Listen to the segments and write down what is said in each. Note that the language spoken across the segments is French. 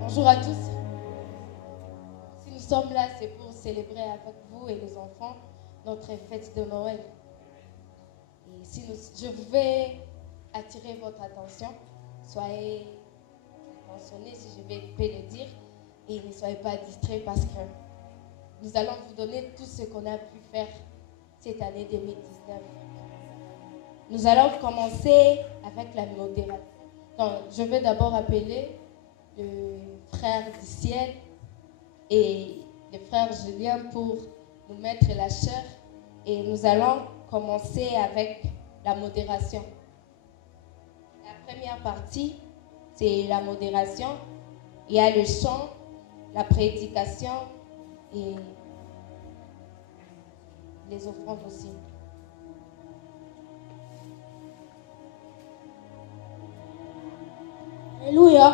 Bonjour à tous. Si nous sommes là, c'est pour célébrer avec vous et les enfants notre fête de Noël. Et si je vais attirer votre attention, soyez attentionnés si je vais le dire et ne soyez pas distraits parce que nous allons vous donner tout ce qu'on a pu faire cette année 2019. Nous allons commencer avec la modération. Donc, je vais d'abord appeler le frère du ciel et le frère Julien pour nous mettre la chair et nous allons commencer avec la modération. La première partie, c'est la modération. Il y a le chant, la prédication et les offrandes aussi. Alléluia.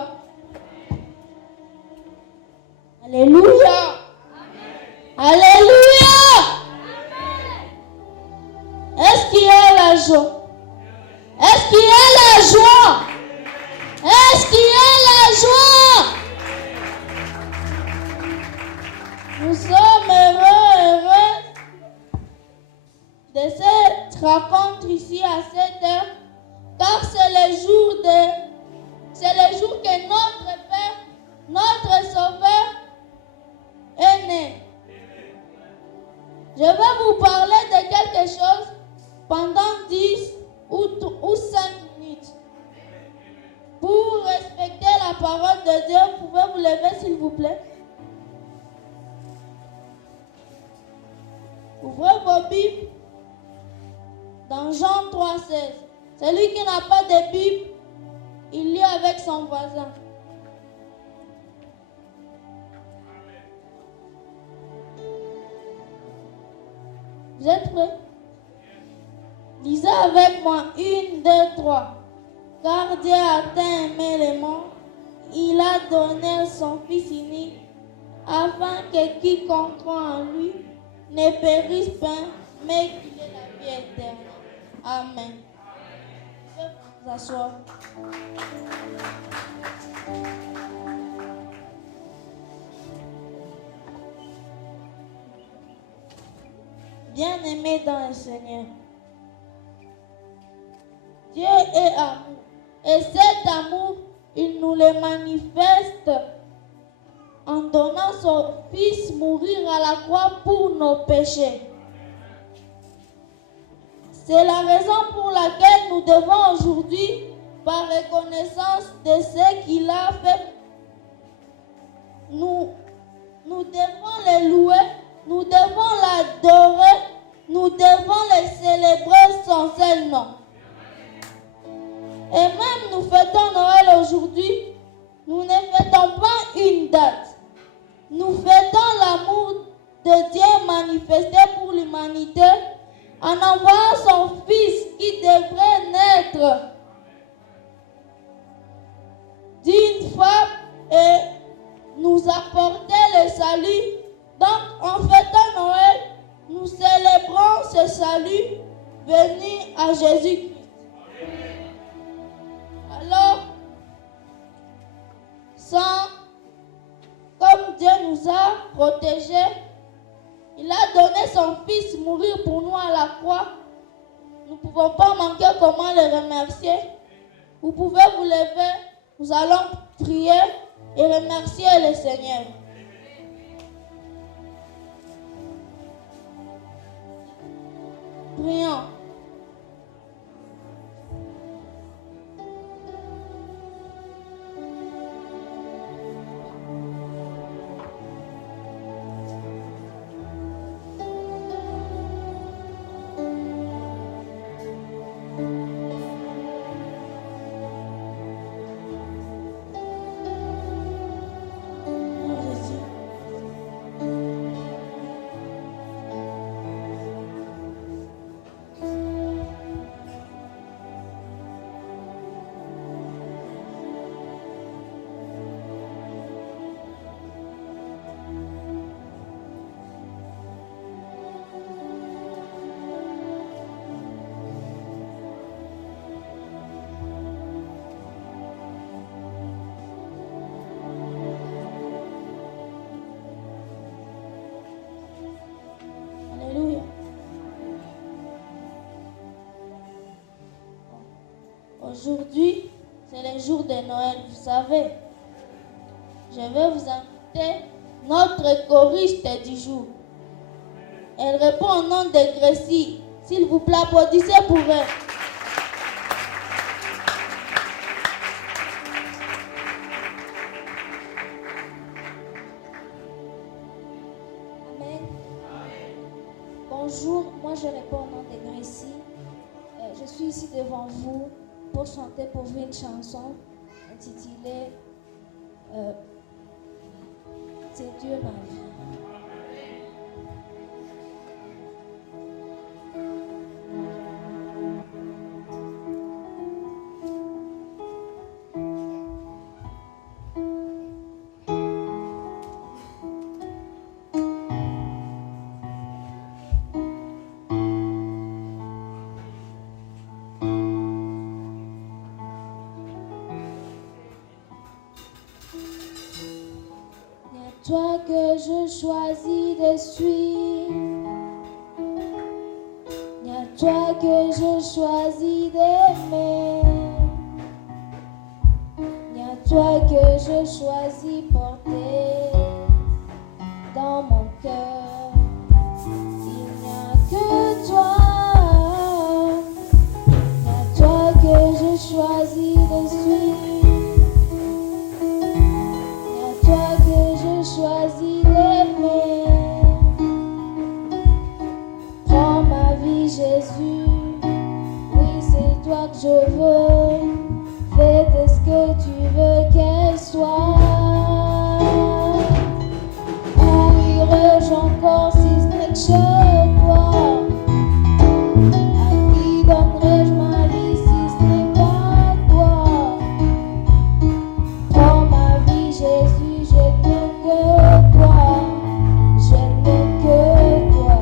Alléluia. Alléluia. Est-ce qu'il y a la joie? Est-ce qu'il y a la joie? Est-ce qu'il y a la joie? Nous sommes heureux de cette rencontre ici à cette heure, car c'est le jour que notre Père, notre Sauveur est né. Je vais vous parler de quelque chose pendant 10 ou 5 minutes. Pour respecter la parole de Dieu, pouvez vous lever s'il vous plaît? Ouvrez vos Bibles dans Jean 3,16. Celui qui n'a pas de Bible, il lit avec son voisin. Vous êtes prêts? Lisez avec moi. 1, 2, 3. Car Dieu a tant aimé le monde, il a donné son Fils unique, afin que quiconque croit en lui ne périsse pas, mais qu'il ait la vie éternelle. Amen. Je vais vous asseoir. Bien-aimés dans le Seigneur, Dieu est amour. Et cet amour, il nous le manifeste en donnant son Fils mourir à la croix pour nos péchés. C'est la raison pour laquelle nous devons aujourd'hui, par reconnaissance de ce qu'il a fait, nous devons le louer, nous devons l'adorer, nous devons le célébrer son seul nom. Et même nous fêtons Noël aujourd'hui, nous ne fêtons pas une date. Nous fêtons l'amour de Dieu manifesté pour l'humanité en envoyant son Fils qui devrait naître d'une femme et nous apporter le salut. Donc en fêtant Noël, nous célébrons ce salut venu à Jésus-Christ. Alors, comme Dieu nous a protégés, il a donné son Fils mourir pour nous à la croix. Nous ne pouvons pas manquer comment le remercier. Vous pouvez vous lever, nous allons prier et remercier le Seigneur. Prions. Aujourd'hui, c'est le jour de Noël, vous savez. Je vais vous inviter notre choriste du jour. Elle répond au nom de Gracie. S'il vous plaît, applaudissez pour elle. Amen. Bonjour, moi je réponds au nom de Gracie. Je suis ici devant vous pour chanter pour vous une chanson intitulée C'est Dieu ma vie. Toi que je choisis de suivre, y a toi que je choisis d'aimer, y a toi que je choisis porter dans mon cœur. Il n'y a que toi, y a toi que je choisis de suivre. Choisis d'aimer. Prends ma vie, Jésus. Oui, c'est toi que je veux. Fais de ce que tu veux qu'elle soit. Où irai-je encore si ce n'est que chez toi? À qui donnerai-je ma vie si ce n'est pas toi? Prends ma vie, Jésus, je t'aime. Toi, je n'ai que toi,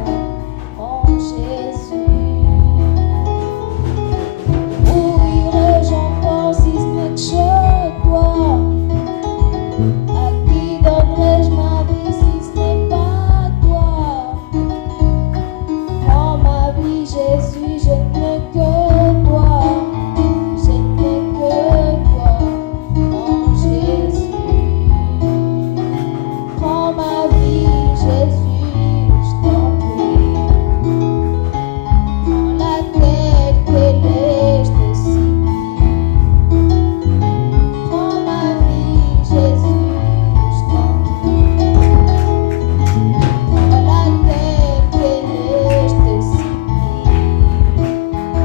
mon Jésus. Où irai-je encore si ce n'est que chez toi? À qui donnerai-je ma vie si ce n'est pas toi? Prends ma vie, Jésus, je n'ai que toi, je n'ai que toi, mon Jésus. Prends ma vie, Jésus, je t'en prie. Prends la tête qu'elle je te supplie. Prends ma vie, Jésus, je t'en prie. Prends la tête qu'elle je te supplie.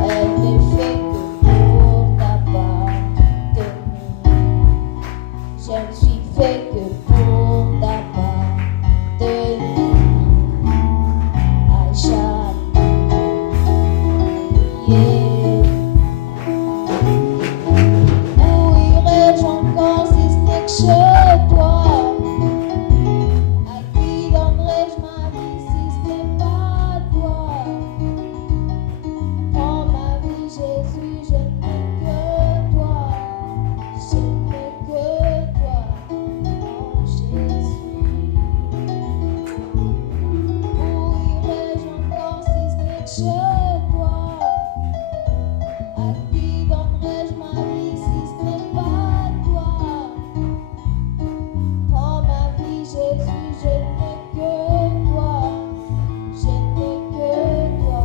Elle ne fait que pour ta pardonner. Je ne suis fait que pour ta pardonner. À jamais. Où irai-je encore si ce n'est que chez toi? À qui donnerai-je ma vie si ce n'est pas toi? Prends ma vie, Jésus, je n'ai que toi, je n'ai que toi, mon Jésus. Où irai-je encore si ce n'est que chez toi? À qui donnerai-je ma vie si ce n'est pas toi? Prends ma vie, Jésus, je n'ai que toi, je n'ai que toi,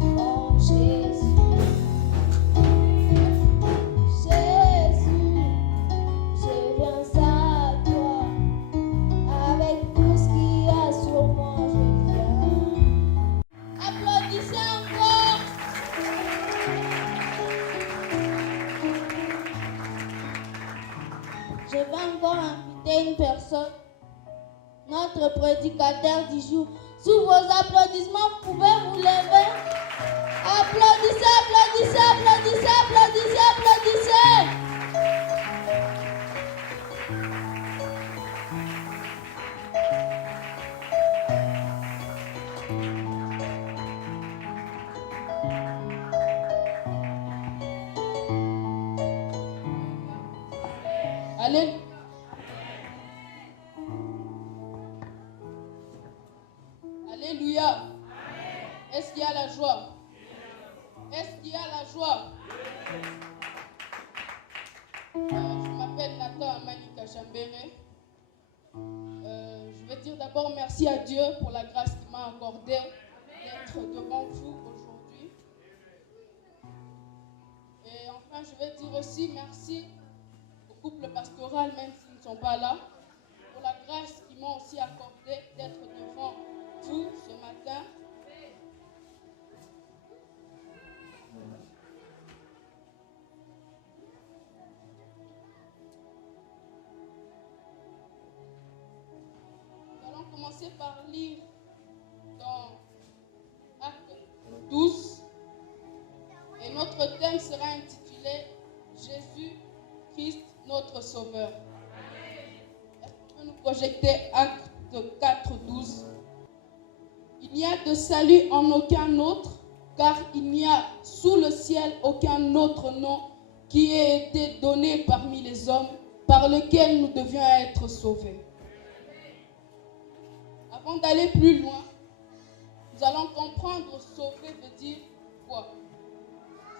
mon Jésus. Jésus, je viens à toi, avec tout ce qu'il y a sur moi, je viens. Applaudissez encore. Je vais encore inviter une personne, notre prédicateur du jour. Sous vos applaudissements, vous pouvez vous lever. Applaudissez, applaudissez, applaudissez, applaudissez, applaudissez. Allez. Alléluia. Est-ce qu'il y a la joie? Est-ce qu'il y a la joie? Kachambere. Je vais dire d'abord merci à Dieu pour la grâce qu'il m'a accordée d'être devant vous aujourd'hui. Et enfin, je vais dire aussi merci au couple pastoral, même s'ils ne sont pas là, pour la grâce qu'ils m'ont aussi accordée d'être devant vous ce matin. Nous allons commencer par lire dans Acte 12 et notre thème sera intitulé Jésus-Christ notre Sauveur. Est-ce qu'on peut nous projeter Acte 4, 12? Il n'y a de salut en aucun autre, car il n'y a sous le ciel aucun autre nom qui ait été donné parmi les hommes par lequel nous devions être sauvés. Avant d'aller plus loin, nous allons comprendre sauver veut dire quoi.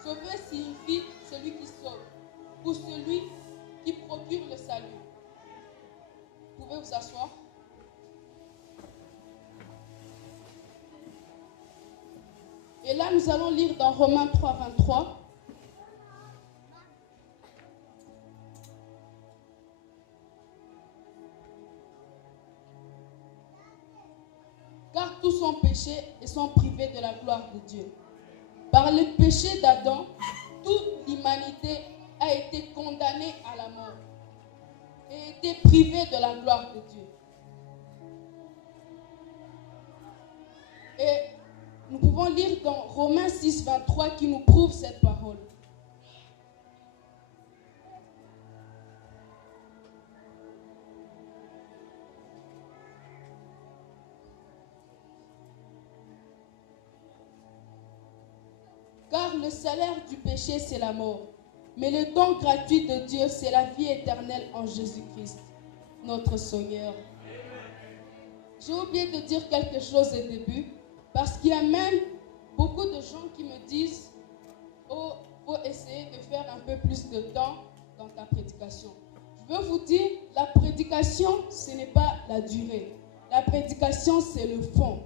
Sauver signifie celui qui sauve ou celui qui procure le salut. Vous pouvez vous asseoir. Et là, nous allons lire dans Romains 3, 23. Car tous sont péchés et sont privés de la gloire de Dieu. Par le péché d'Adam, toute l'humanité a été condamnée à la mort et été privée de la gloire de Dieu. Et nous pouvons lire dans Romains 6, 23 qui nous prouve cette parole. Car le salaire du péché, c'est la mort. Mais le don gratuit de Dieu, c'est la vie éternelle en Jésus-Christ, notre Seigneur. J'ai oublié de dire quelque chose au début, parce qu'il y a même beaucoup de gens qui me disent « Oh, il faut essayer de faire un peu plus de temps dans ta prédication. » Je veux vous dire, la prédication, ce n'est pas la durée. La prédication, c'est le fond.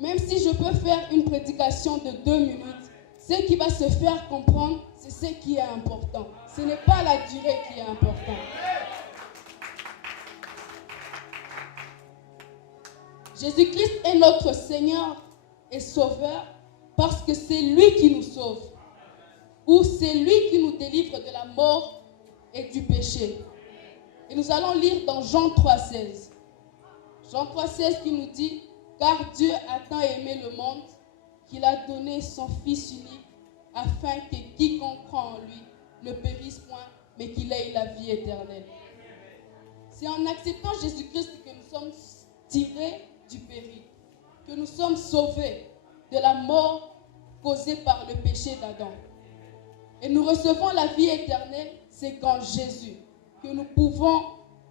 Même si je peux faire une prédication de 2 minutes, ce qui va se faire comprendre, c'est ce qui est important. Ce n'est pas la durée qui est importante. Jésus-Christ est notre Seigneur et Sauveur parce que c'est lui qui nous sauve. Ou c'est lui qui nous délivre de la mort et du péché. Et nous allons lire dans Jean 3,16. Jean 3,16 qui nous dit « Car Dieu a tant aimé le monde qu'il a donné son Fils unique afin que quiconque croit en lui ne périsse point, mais qu'il ait la vie éternelle. » C'est en acceptant Jésus-Christ que nous sommes tirés du péril, que nous sommes sauvés de la mort causée par le péché d'Adam. Et nous recevons la vie éternelle, c'est qu'en Jésus que nous pouvons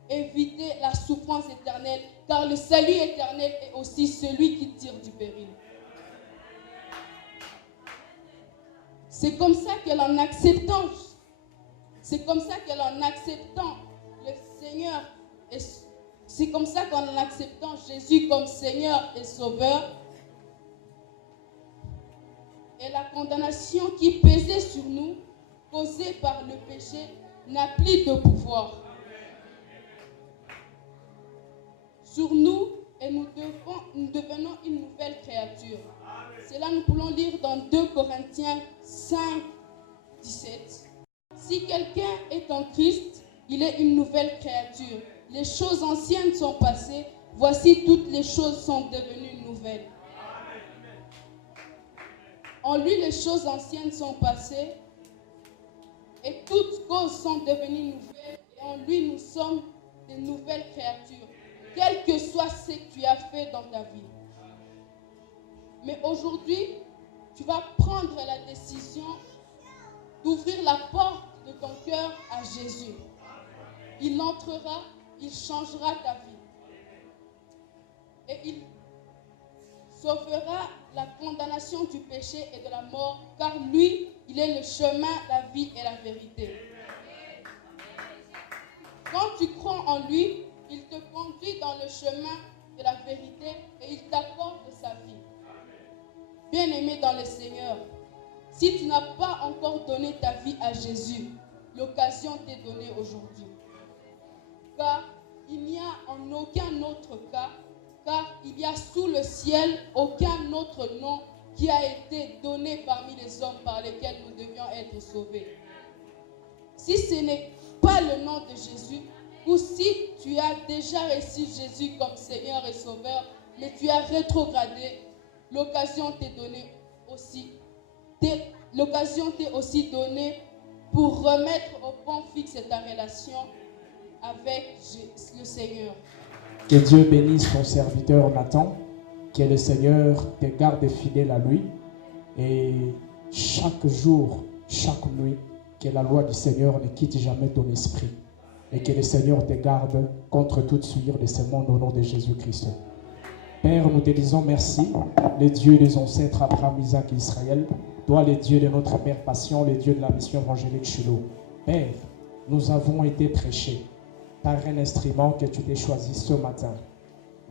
éviter la souffrance éternelle, car le salut éternel est aussi celui qui tire du péril. C'est comme ça que l'en acceptant le Seigneur, c'est comme ça qu'en acceptant Jésus comme Seigneur et Sauveur, et la condamnation qui pesait sur nous, causée par le péché, n'a plus de pouvoir sur nous et nous devenons une nouvelle créature. Cela nous pouvons lire dans 2 Corinthiens 5, 17. Si quelqu'un est en Christ, il est une nouvelle créature. Les choses anciennes sont passées, voici toutes les choses sont devenues nouvelles. En lui, les choses anciennes sont passées et toutes causes sont devenues nouvelles. Et en lui, nous sommes des nouvelles créatures, quel que soit ce que tu as fait dans ta vie. Mais aujourd'hui, tu vas prendre la décision d'ouvrir la porte de ton cœur à Jésus. Il entrera, il changera ta vie. Et il sauvera la condamnation du péché et de la mort, car lui, il est le chemin, la vie et la vérité. Quand tu crois en lui, il te conduit dans le chemin de la vérité et il t'accorde sa vie. Bien-aimé dans le Seigneur, si tu n'as pas encore donné ta vie à Jésus, l'occasion t'est donnée aujourd'hui. Car il n'y a en aucun autre cas, car il y a sous le ciel aucun autre nom qui a été donné parmi les hommes par lesquels nous devions être sauvés. Si ce n'est pas le nom de Jésus, ou si tu as déjà reçu Jésus comme Seigneur et Sauveur, mais tu as rétrogradé, l'occasion t'est donnée aussi. L'occasion t'est aussi donnée pour remettre au pont fixe ta relation avec le Seigneur. Que Dieu bénisse ton serviteur Nathan, que le Seigneur te garde fidèle à lui et chaque jour, chaque nuit, que la loi du Seigneur ne quitte jamais ton esprit et que le Seigneur te garde contre toute souillure de ce monde au nom de Jésus-Christ. Père, nous te disons merci, le Dieu des ancêtres Abraham, Isaac et Israël, toi le Dieu de notre Père Patient, le Dieu de la mission évangélique Shiloh. Père, nous avons été prêchés par un instrument que tu t'es choisi ce matin.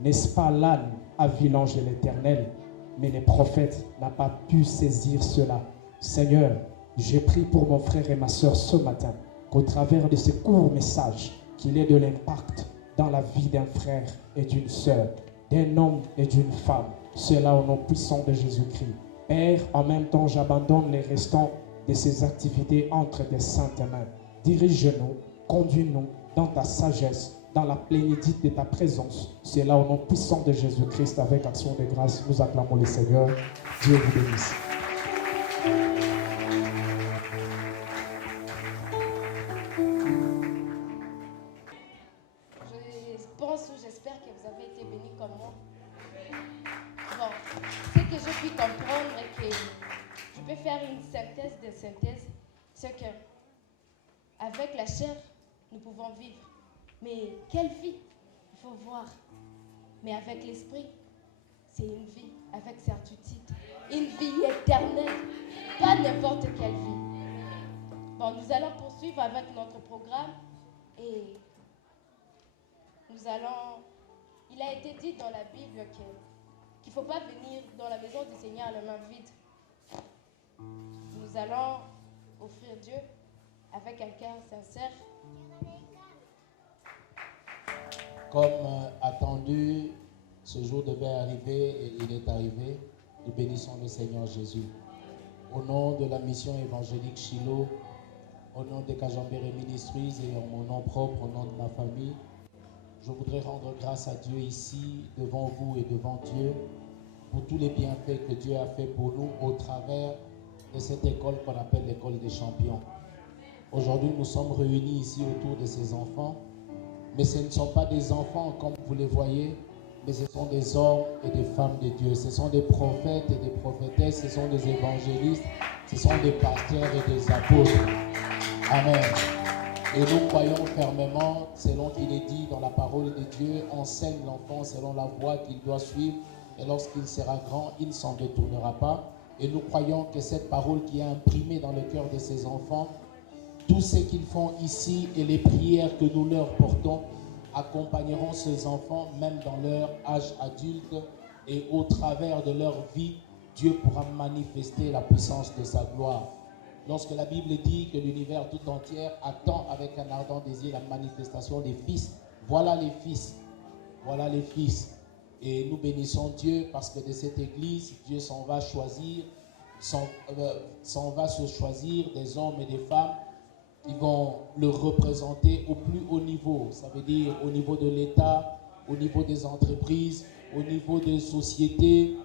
N'est-ce pas l'âne a vu l'ange de l'Éternel, mais les prophètes n'ont pas pu saisir cela. Seigneur, j'ai prie pour mon frère et ma soeur ce matin, qu'au travers de ce court message, qu'il ait de l'impact dans la vie d'un frère et d'une soeur, d'un homme et d'une femme. Cela au nom puissant de Jésus-Christ. Père, en même temps, j'abandonne les restants de ces activités entre tes saintes mains. Dirige-nous, conduis-nous dans ta sagesse, dans la plénitude de ta présence. C'est là au nom puissant de Jésus-Christ, avec action de grâce, nous acclamons le Seigneur. Dieu vous bénisse. Je pense ou j'espère que vous avez été bénis comme moi. Bon, ce que je puis comprendre et que je peux faire une synthèse de synthèse, c'est que avec la chair, nous pouvons vivre. Mais quelle vie? Il faut voir. Mais avec l'esprit, c'est une vie avec certitude. Une vie éternelle. Pas n'importe quelle vie. Bon, nous allons poursuivre avec notre programme et nous allons... Il a été dit dans la Bible qu'il ne faut pas venir dans la maison du Seigneur à la main vide. Nous allons offrir Dieu avec un cœur sincère. Comme attendu, ce jour devait arriver et il est arrivé. Nous bénissons le Seigneur Jésus. Au nom de la mission évangélique Shiloh, au nom des Kajambere Ministries et en mon nom propre, au nom de ma famille, je voudrais rendre grâce à Dieu ici, devant vous et devant Dieu, pour tous les bienfaits que Dieu a fait pour nous au travers de cette école qu'on appelle l'école des champions. Aujourd'hui, nous sommes réunis ici autour de ces enfants, mais ce ne sont pas des enfants comme vous les voyez, mais ce sont des hommes et des femmes de Dieu. Ce sont des prophètes et des prophétesses, ce sont des évangélistes, ce sont des pasteurs et des apôtres. Amen. Et nous croyons fermement, selon qu'il est dit dans la parole de Dieu, enseigne l'enfant selon la voie qu'il doit suivre, et lorsqu'il sera grand, il ne s'en détournera pas. Et nous croyons que cette parole qui est imprimée dans le cœur de ces enfants, tout ce qu'ils font ici et les prières que nous leur portons accompagneront ces enfants même dans leur âge adulte, et au travers de leur vie, Dieu pourra manifester la puissance de sa gloire. Lorsque la Bible dit que l'univers tout entier attend avec un ardent désir la manifestation des fils, voilà les fils, voilà les fils. Et nous bénissons Dieu parce que de cette église, Dieu s'en va choisir, s'en va se choisir des hommes et des femmes qui vont le représenter au plus haut niveau. Ça veut dire au niveau de l'État, au niveau des entreprises, au niveau des sociétés.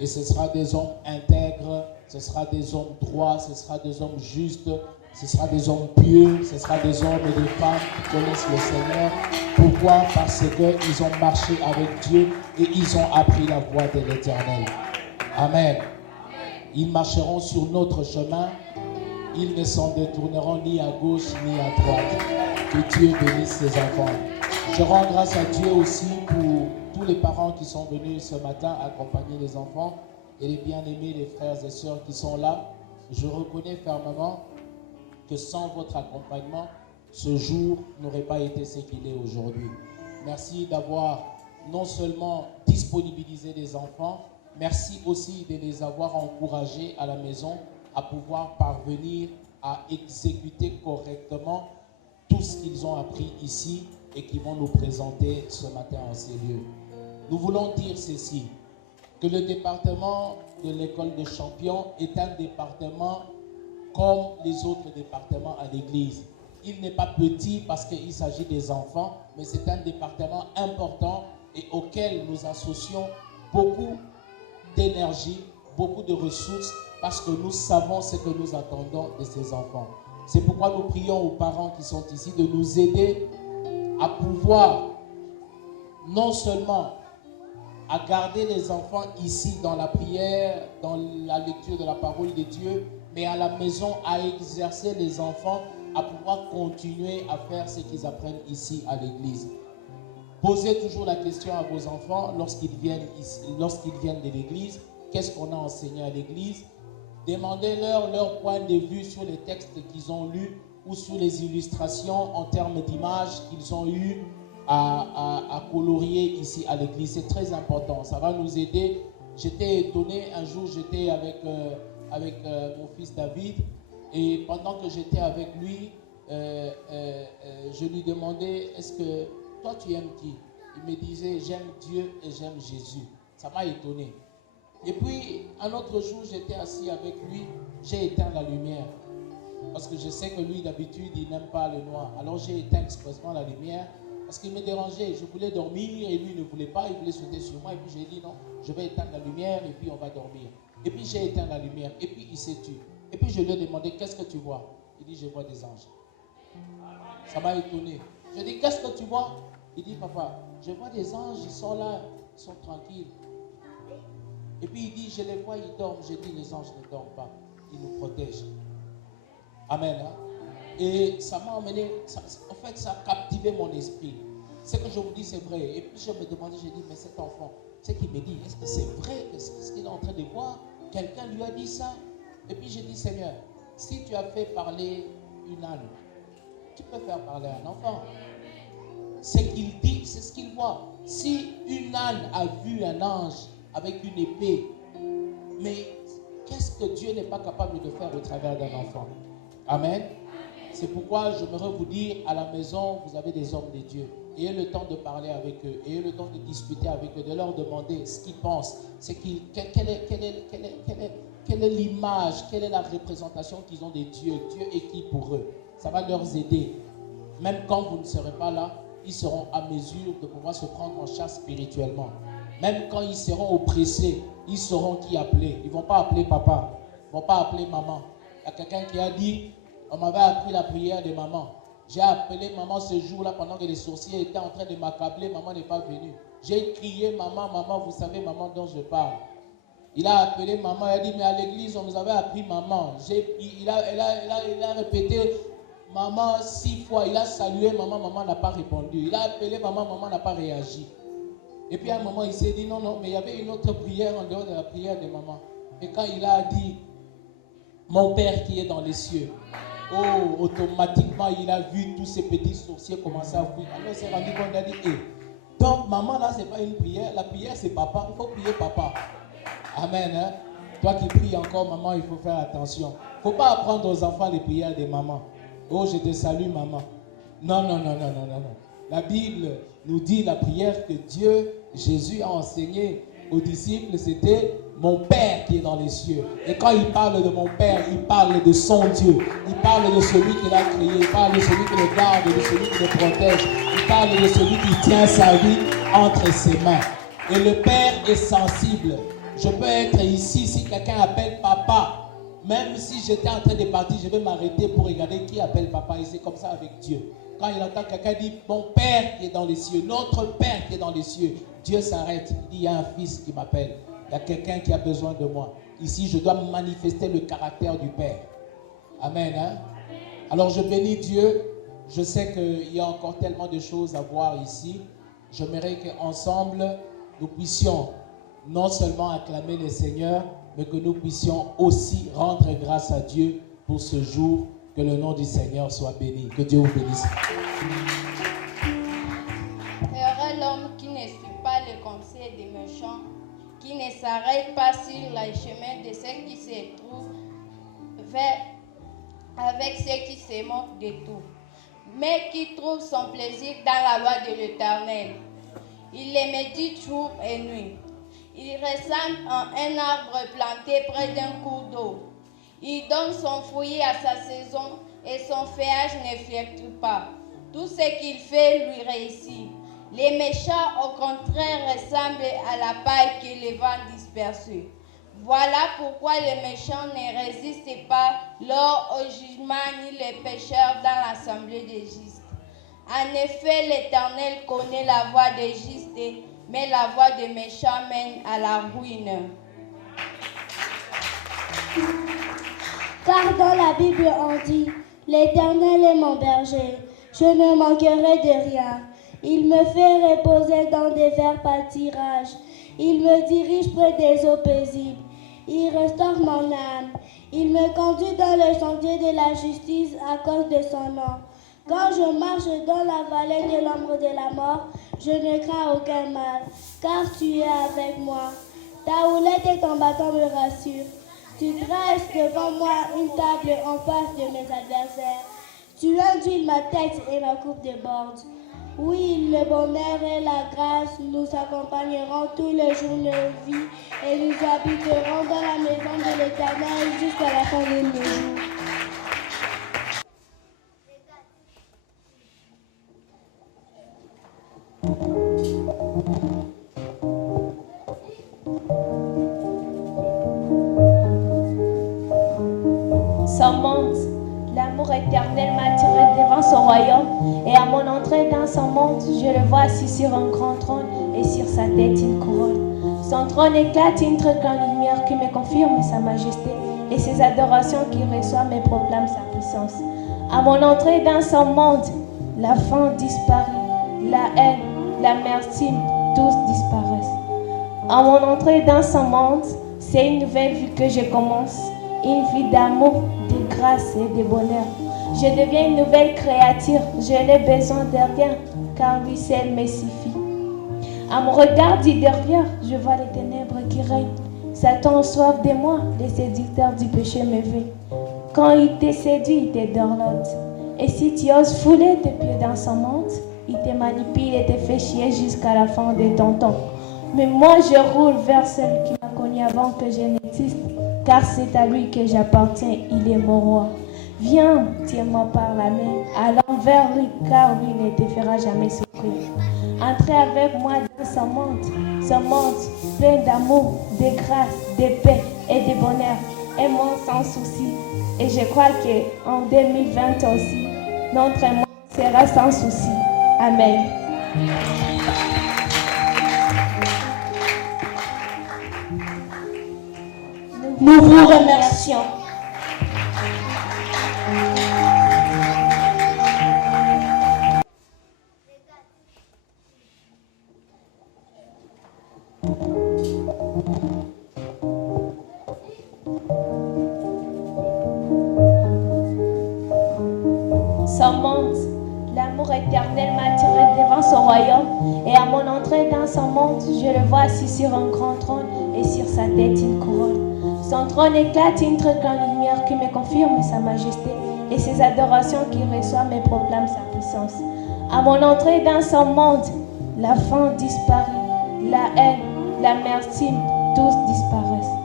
Et ce sera des hommes intègres, ce sera des hommes droits, ce sera des hommes justes, ce sera des hommes pieux, ce sera des hommes et des femmes qui connaissent le Seigneur. Pourquoi? Parce qu'ils ont marché avec Dieu et ils ont appris la voie de l'Éternel. Amen. Ils marcheront sur notre chemin. Ils ne s'en détourneront ni à gauche ni à droite. Que Dieu bénisse ses enfants. Je rends grâce à Dieu aussi pour tous les parents qui sont venus ce matin accompagner les enfants et les bien-aimés, les frères et sœurs qui sont là. Je reconnais fermement que sans votre accompagnement, ce jour n'aurait pas été ce qu'il est aujourd'hui. Merci d'avoir non seulement disponibilisé les enfants, merci aussi de les avoir encouragés à la maison à pouvoir parvenir à exécuter correctement tout ce qu'ils ont appris ici et qui vont nous présenter ce matin en ces lieux. Nous voulons dire ceci, que le département de l'école des champions est un département comme les autres départements à l'église. Il n'est pas petit parce qu'il s'agit des enfants, mais c'est un département important et auquel nous associons beaucoup d'énergie, beaucoup de ressources, parce que nous savons ce que nous attendons de ces enfants. C'est pourquoi nous prions aux parents qui sont ici de nous aider à pouvoir non seulement à garder les enfants ici dans la prière, dans la lecture de la parole de Dieu, mais à la maison à exercer les enfants à pouvoir continuer à faire ce qu'ils apprennent ici à l'église. Posez toujours la question à vos enfants lorsqu'ils viennent de l'église, qu'est-ce qu'on a enseigné à l'église? Demandez-leur leur point de vue sur les textes qu'ils ont lus ou sur les illustrations en termes d'images qu'ils ont eu à colorier ici à l'église. C'est très important, ça va nous aider. J'étais étonné, un jour j'étais avec mon fils David et pendant que j'étais avec lui, je lui demandais, est-ce que toi tu aimes qui? Il me disait, j'aime Dieu et j'aime Jésus. Ça m'a étonné. Et puis, un autre jour, j'étais assis avec lui, j'ai éteint la lumière. Parce que je sais que lui, d'habitude, il n'aime pas le noir. Alors, j'ai éteint expressement la lumière parce qu'il me dérangeait. Je voulais dormir et lui ne voulait pas, il voulait sauter sur moi. Et puis, j'ai dit non, je vais éteindre la lumière et puis on va dormir. Et puis, j'ai éteint la lumière et puis il s'est tué. Et puis, je lui ai demandé, qu'est-ce que tu vois? Il dit, je vois des anges. Ça m'a étonné. Je dis, qu'est-ce que tu vois? Il dit, papa, je vois des anges, ils sont là, ils sont tranquilles. Et puis il dit, je les vois, ils dorment. Je dis, les anges ne dorment pas, ils nous protègent. Amen. Hein? Et ça m'a emmené, en fait, ça a captivé mon esprit. Ce que je vous dis, c'est vrai. Et puis je me demandais, j'ai dit, mais cet enfant, ce qu'il me dit, est-ce que c'est vrai? Est-ce qu'il est en train de voir? Quelqu'un lui a dit ça? Et puis j'ai dit, Seigneur, si tu as fait parler une âne, tu peux faire parler un enfant. Ce qu'il dit, c'est ce qu'il voit. Si une âne a vu un ange avec une épée, mais qu'est-ce que Dieu n'est pas capable de faire au travers d'un enfant? Amen. C'est pourquoi j'aimerais vous dire, à la maison, vous avez des hommes de Dieu. Ayez le temps de parler avec eux, ayez le temps de discuter avec eux, de leur demander ce qu'ils pensent, quelle est l'image, quelle est la représentation qu'ils ont de Dieu. Dieu est qui pour eux? Ça va leur aider. Même quand vous ne serez pas là, ils seront à mesure de pouvoir se prendre en charge spirituellement. Même quand ils seront oppressés, ils sauront qui appeler. Ils ne vont pas appeler papa, ils ne vont pas appeler maman. Il y a quelqu'un qui a dit, on m'avait appris la prière de maman. J'ai appelé maman ce jour-là pendant que les sorciers étaient en train de m'accabler. Maman n'est pas venue. J'ai crié, maman, maman, vous savez maman dont je parle. Il a appelé maman, il a dit, mais à l'église, on nous avait appris maman. Il a répété maman 6 fois. Il a salué maman, maman n'a pas répondu. Il a appelé maman, maman n'a pas réagi. Et puis à un moment, il s'est dit, non, mais il y avait une autre prière en dehors de la prière de maman. Et quand il a dit, mon Père qui est dans les cieux, oh, automatiquement, il a vu tous ces petits sorciers commencer à fuir. Alors il s'est rendu compte, il a dit, donc maman là, c'est pas une prière. La prière, c'est papa. Il faut prier papa. Amen. Hein? Toi qui pries encore, maman, il faut faire attention. Il ne faut pas apprendre aux enfants les prières des mamans. Oh, je te salue, maman. Non. La Bible nous dit la prière que Dieu, Jésus a enseignée aux disciples, c'était mon Père qui est dans les cieux. Et quand il parle de mon Père, il parle de son Dieu. Il parle de celui qui l'a créé. Il parle de celui qui le garde, de celui qui le protège. Il parle de celui qui tient sa vie entre ses mains. Et le Père est sensible. Je peux être ici si quelqu'un appelle papa. Même si j'étais en train de partir, je vais m'arrêter pour regarder qui appelle papa. Et c'est comme ça avec Dieu. Quand il entend quelqu'un dire mon Père qui est dans les cieux, notre Père qui est dans les cieux, Dieu s'arrête. Il dit il y a un fils qui m'appelle. Il y a quelqu'un qui a besoin de moi. Ici, je dois manifester le caractère du Père. Amen. Hein? Alors, je bénis Dieu. Je sais qu'il y a encore tellement de choses à voir ici. J'aimerais qu'ensemble, nous puissions non seulement acclamer le Seigneur, mais que nous puissions aussi rendre grâce à Dieu pour ce jour Que le nom du Seigneur soit béni. Que Dieu vous bénisse. Heureux l'homme qui ne suit pas le conseil des méchants, qui ne s'arrête pas sur le chemin de ceux qui se trouvent avec ceux qui se moquent de tout, mais qui trouve son plaisir dans la loi de l'Éternel. Il les médite jour et nuit. Il ressemble à un arbre planté près d'un cours d'eau. Il donne son fruit à sa saison et son feuillage ne fluctue pas. Tout ce qu'il fait lui réussit. Les méchants, au contraire, ressemblent à la paille que les vents dispersent. Voilà pourquoi les méchants ne résistent pas lors au jugement ni les pécheurs dans l'assemblée des justes. En effet, l'Éternel connaît la voie des justes, mais la voie des méchants mène à la ruine. Car dans la Bible on dit, l'Éternel est mon berger, je ne manquerai de rien. Il me fait reposer dans des verts pâtirages, il me dirige près des eaux paisibles, il restaure mon âme, il me conduit dans le sentier de la justice à cause de son nom. Quand je marche dans la vallée de l'ombre de la mort, je ne crains aucun mal, car tu es avec moi. Ta houlette et ton bâton me rassurent. Tu dresses devant moi une table en face de mes adversaires. Tu induis ma tête et ma coupe déborde. Oui, le bonheur et la grâce nous accompagneront tous les jours de nos vies et nous habiterons dans la maison de l'Éternel jusqu'à la fin de nos jours. Son monde, l'amour éternel m'a tiré devant son royaume, et à mon entrée dans son monde, je le vois assis sur un grand trône et sur sa tête une couronne. Son trône éclate une très grande lumière qui me confirme sa majesté, et ses adorations qui reçoivent me proclament sa puissance. À mon entrée dans son monde, la faim disparaît, la haine, l'amertume, tous disparaissent. À mon entrée dans son monde, c'est une nouvelle vie que je commence, une vie d'amour, de grâce et de bonheur. Je deviens une nouvelle créature, je n'ai besoin de rien, car lui seul me suffit. À mon regard du derrière, je vois les ténèbres qui règnent. Satan soif de moi, les séducteurs du péché me veulent. Quand il te séduit, il te dorlote. Et si tu oses fouler tes pieds dans son monde, il te manipule et te fait chier jusqu'à la fin de ton temps. Mais moi, je roule vers celui qui m'a connu avant que je n'existe, car c'est à lui que j'appartiens, il est mon roi. Viens, tiens-moi par la main, allons vers lui, car lui ne te fera jamais souffrir. Entrez avec moi dans son monde plein d'amour, de grâce, de paix et de bonheur, aimons sans souci. Et je crois qu'en 2020 aussi, notre monde sera sans souci. Amen. Nous vous remercions. Son monde, l'amour éternel m'a tiré devant son royaume, et à mon entrée dans son monde, je le vois assis sur un grand trône et sur sa tête une couronne. Son trône éclate une très grande lumière qui me confirme sa majesté, et ses adorations qui reçoivent me proclament sa puissance. À mon entrée dans son monde, la faim disparaît, la haine, l'amertume, tous disparaissent.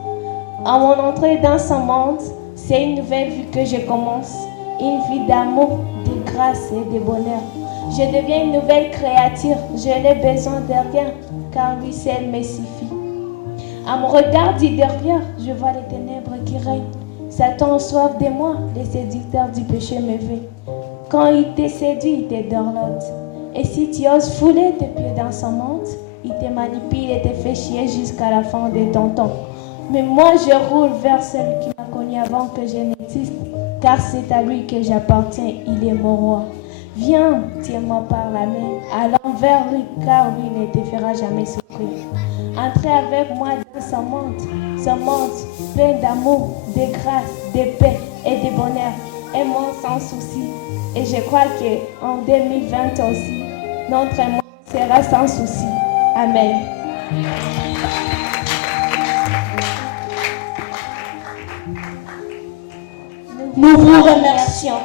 À mon entrée dans son monde, c'est une nouvelle vie que je commence, une vie d'amour, de grâce et de bonheur. Je deviens une nouvelle créature, je n'ai besoin de rien, car lui seul me suffit. À mon regard du derrière, je vois les ténèbres qui règnent. Satan soif de moi, les séducteurs du péché me veulent. Quand il te séduit, il te dorlote. Et si tu oses fouler tes pieds dans son monde, il te manipule et te fait chier jusqu'à la fin de ton temps. Mais moi, je roule vers celui qui m'a connu avant que je n'existe, car c'est à lui que j'appartiens, il est mon roi. Viens, tiens-moi par la main, allons vers lui, car lui ne te fera jamais souffrir. Entrez avec moi dans son monde plein d'amour, de grâce, de paix et de bonheur, monde sans souci. Et je crois qu'en 2020 aussi, notre monde sera sans souci. Amen. Nous vous remercions.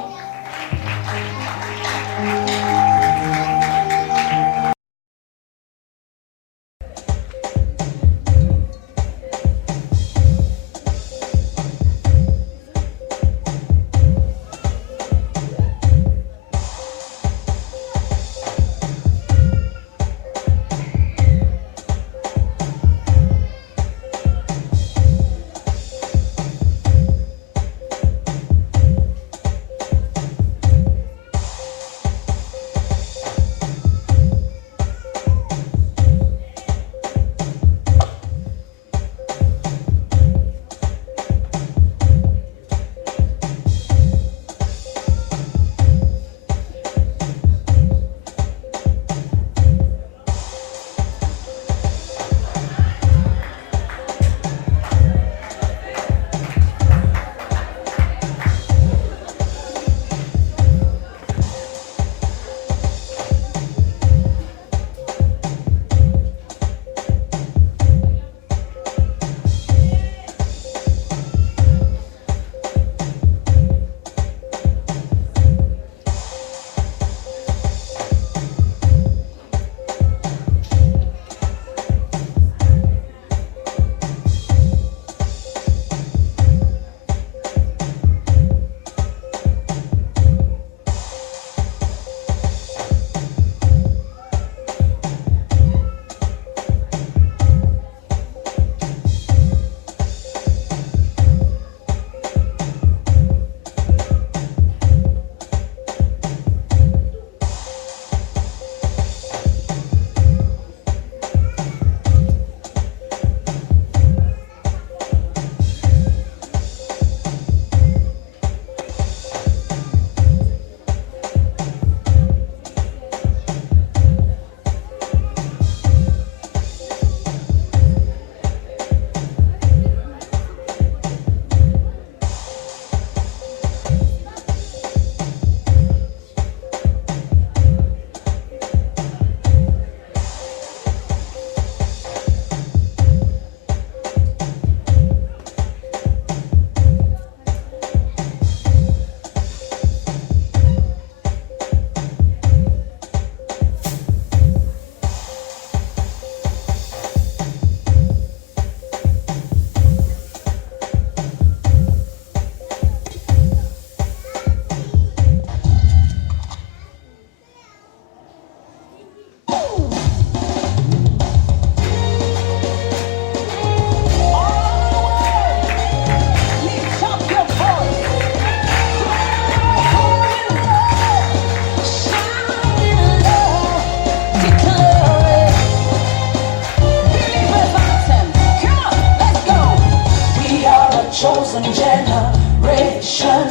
chosen generation.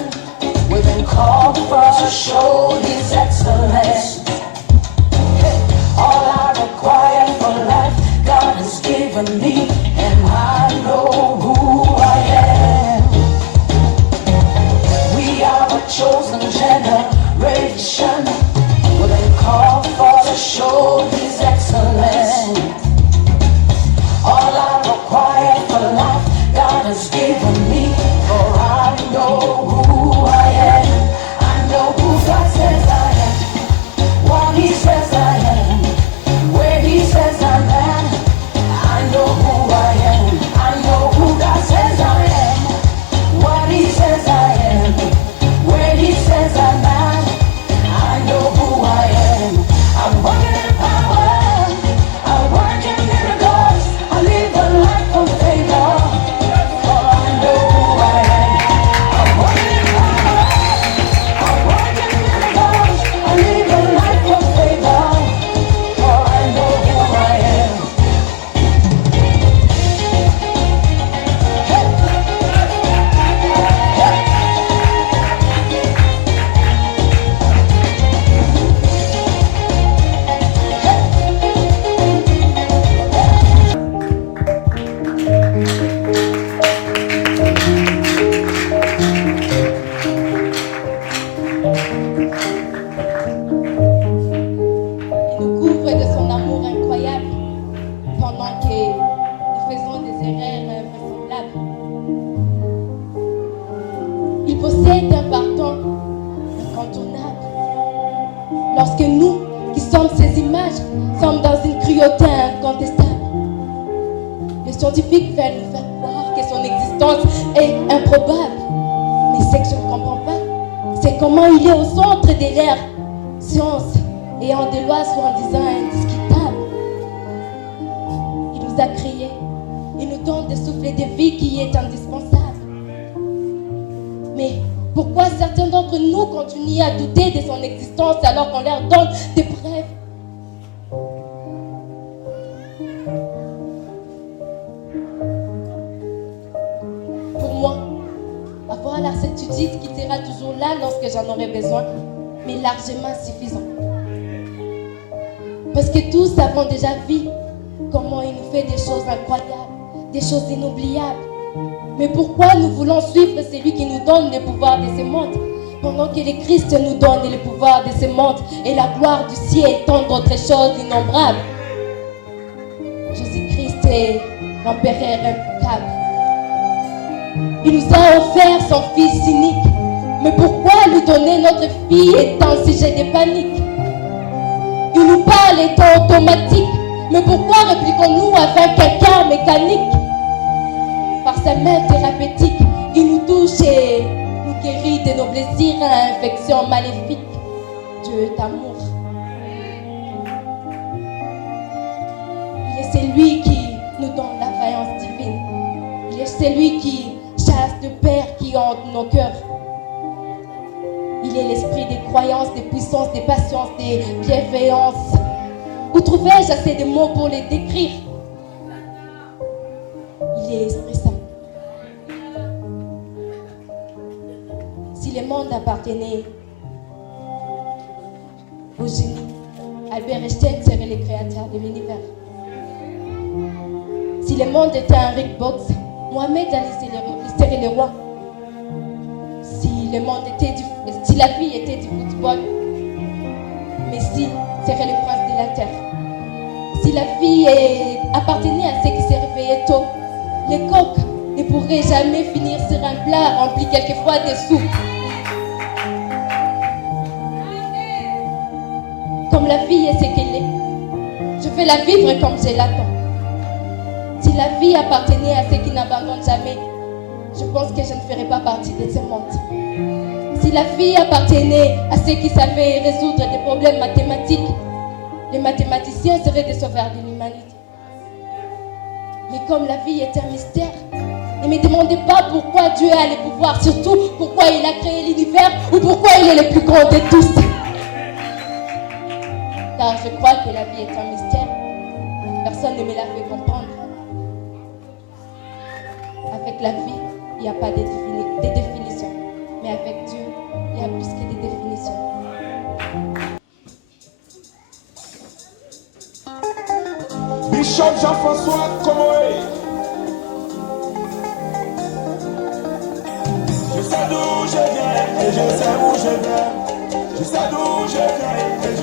We've been called for to show His excellence. All I require for life, God has given me, and I know who I am. We are a chosen generation. We've been called for to show His excellence. All I require for life, God has given me, for I know who I am. I know who God says I am. Parce que nous, qui sommes ces images, sommes dans une cruauté incontestable. Les scientifiques veulent nous faire croire que son existence est improbable. Mais ce que je ne comprends pas, c'est comment il est au centre de l'ère science, ayant des lois soi-disant indiscutables. Il nous a créés, il nous donne des souffles de vie qui est indispensable. Mais pourquoi certains d'entre nous continuent à douter de son existence alors qu'on leur donne des preuves? Pour moi, avoir la certitude qui sera toujours là lorsque j'en aurai besoin, mais largement suffisant. Parce que tous avons déjà vu comment il nous fait des choses incroyables, des choses inoubliables. Mais pourquoi nous voulons suivre celui qui nous donne le pouvoir de ce monde, pendant que le Christ nous donne le pouvoir de ce monde et la gloire du ciel et tant d'autres choses innombrables? Jésus-Christ est l'empereur implacable. Il nous a offert son Fils unique. Mais pourquoi lui donner notre fille étant un sujet de panique? Il nous parle étant automatique. Mais pourquoi répliquons-nous avec un cœur mécanique? Par sa main thérapeutique, il nous touche et nous guérit de nos blessures à infections maléfiques. Dieu est amour. Il est celui qui nous donne la vaillance divine. Il est celui qui chasse de peur qui hante nos cœurs. Il est l'esprit des croyances, des puissances, des patiences, des bienveillances. Où trouvais-je assez de mots pour les décrire? Il est l'Esprit Saint. Si le monde appartenait au génie, Albert Einstein serait le créateur de l'univers. Si le monde était un Rickbox, Mohamed Ali serait le roi. Si le monde était si la vie était du football, Messi serait le prince de la terre. Si la vie appartenait à ceux qui se réveillaient tôt, les coqs ne pourraient jamais finir sur un plat rempli quelquefois de soupe. Comme la vie est ce qu'elle est, je vais la vivre comme je l'attends. Si la vie appartenait à ceux qui n'abandonnent jamais, je pense que je ne ferais pas partie de ce monde. Si la vie appartenait à ceux qui savaient résoudre des problèmes mathématiques, les mathématiciens seraient des sauveurs de l'humanité. Mais comme la vie est un mystère, ne me demandez pas pourquoi Dieu a le pouvoir, surtout pourquoi il a créé l'univers ou pourquoi il est le plus grand de tous. Car je crois que la vie est un mystère. Personne ne me l'a fait comprendre. Avec la vie, il n'y a pas de définition. Mais avec Dieu, il y a plus que des définitions. Bishop Jean-François Komoé. Je sais d'où je viens et je sais où je viens. Je sais d'où je viens et